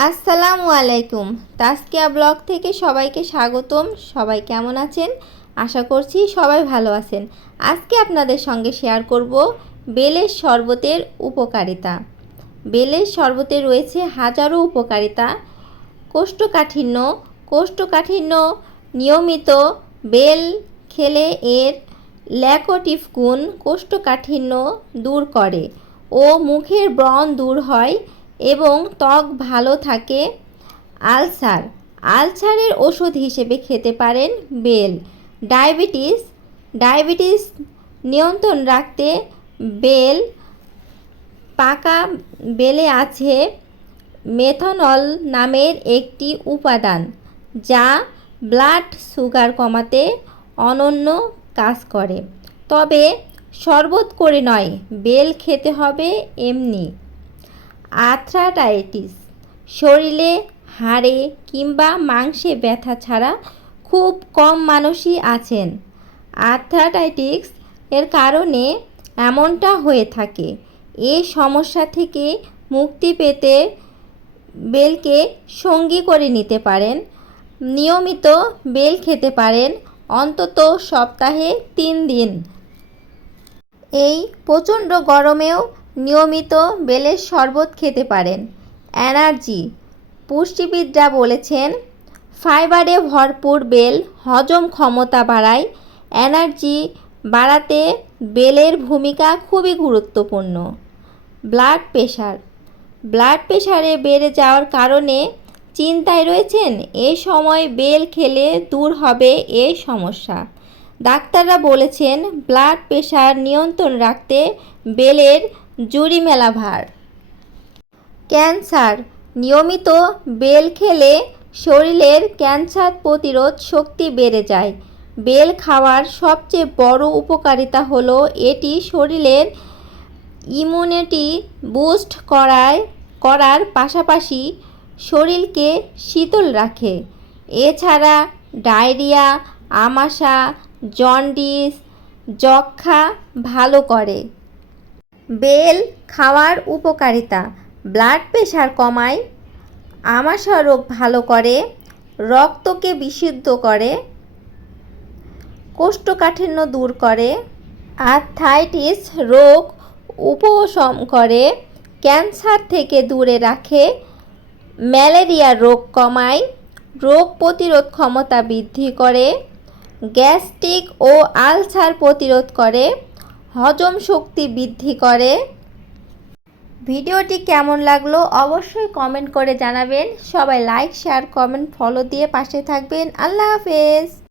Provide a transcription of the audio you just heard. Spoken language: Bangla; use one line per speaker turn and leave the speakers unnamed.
আসসালামু আলাইকুম। তাস্কিয়া ব্লগ থেকে সবাইকে স্বাগতম। সবাই কেমন আছেন? আশা করছি সবাই ভালো আছেন। আজকে আপনাদের সঙ্গে শেয়ার করব বেলের শরবতের উপকারিতা। বেলের শরবতে রয়েছে হাজারো উপকারিতা। কোষ্ঠকাঠিন্য কোষ্ঠকাঠিন্য নিয়মিত বেল খেলে এর ল্যাকোটিভ গুণ কোষ্ঠকাঠিন্য দূর করে ও মুখের ব্রণ দূর হয়। এবং ত্বক ভালো থাকে। আলসার, আলসারের ওষুধ হিসেবে খেতে পারেন বেল। ডায়াবেটিস ডায়াবেটিস নিয়ন্ত্রণ রাখতে বেল পাকা বেলে আছে। মেথনল নামের একটি উপাদান যা ব্লাড সুগার কমাতে অনন্য কাজ করে। তবে শরবত করে নয়, বেল খেতে হবে এমনি। আর্থ্রাটাইটিস শরীরে হাড়ে কিংবা মাংসে ব্যথা ছাড়া খুব কম মানুষই আছেন। আর্থ্রাটাইটিস এর কারণে এমনটা হয়ে থাকে। এই সমস্যা থেকে মুক্তি পেতে বেলকে সঙ্গী করে নিতে পারেন। নিয়মিত বেল খেতে পারেন অন্তত সপ্তাহে তিন দিন। এই প্রচণ্ড গরমেও নিয়মিত বেলের শরবত খেতে পারেন। এনার্জি। পুষ্টিবিদরা বলেছেন, ফাইবারে ভরপুর বেল হজম ক্ষমতা বাড়ায়। এনার্জি বাড়াতে বেলের ভূমিকা খুবই গুরুত্বপূর্ণ। ব্লাড প্রেশার ব্লাড প্রেশারে বেড়ে যাওয়ার কারণে চিন্তায় রয়েছেন, এ সময় বেল খেলে দূর হবে এই সমস্যা। ডাক্তাররা বলেছেন, ব্লাড প্রেশার নিয়ন্ত্রণ রাখতে বেলের জুড়ি মেলা ভার। ক্যান্সার, নিয়মিত বেল খেলে শরীরের ক্যান্সার প্রতিরোধ শক্তি বেড়ে যায়। বেল খাওয়ার সবচেয়ে বড় উপকারিতা হলো এটি শরীরের ইমিউনিটি বুস্ট করায়, করার পাশাপাশি শরীরকে শীতল রাখে। এছাড়া ডায়রিয়া, আমাশা, জন্ডিস যক্ষা ভালো করে। বেল খাওয়ার উপকারিতা। ব্লাড প্রেশার কমায় আমাশা রোগ ভালো করে, রক্তকে বিশুদ্ধ করে, কোষ্ঠকাঠিন্য দূর করে, আর্থাইটিস রোগ উপশম করে, ক্যান্সার থেকে দূরে রাখে, ম্যালেরিয়া রোগ কমায়, রোগ প্রতিরোধ ক্ষমতা বৃদ্ধি করে, গ্যাস্ট্রিক ও আলসার প্রতিরোধ করে হজম শক্তি বৃদ্ধি করে। ভিডিওটি কেমন লাগল অবশ্যই কমেন্ট করে জানাবেন। সবাই লাইক শেয়ার কমেন্ট ফলো দিয়ে পাশে থাকবেন। আল্লাহ হাফেজ।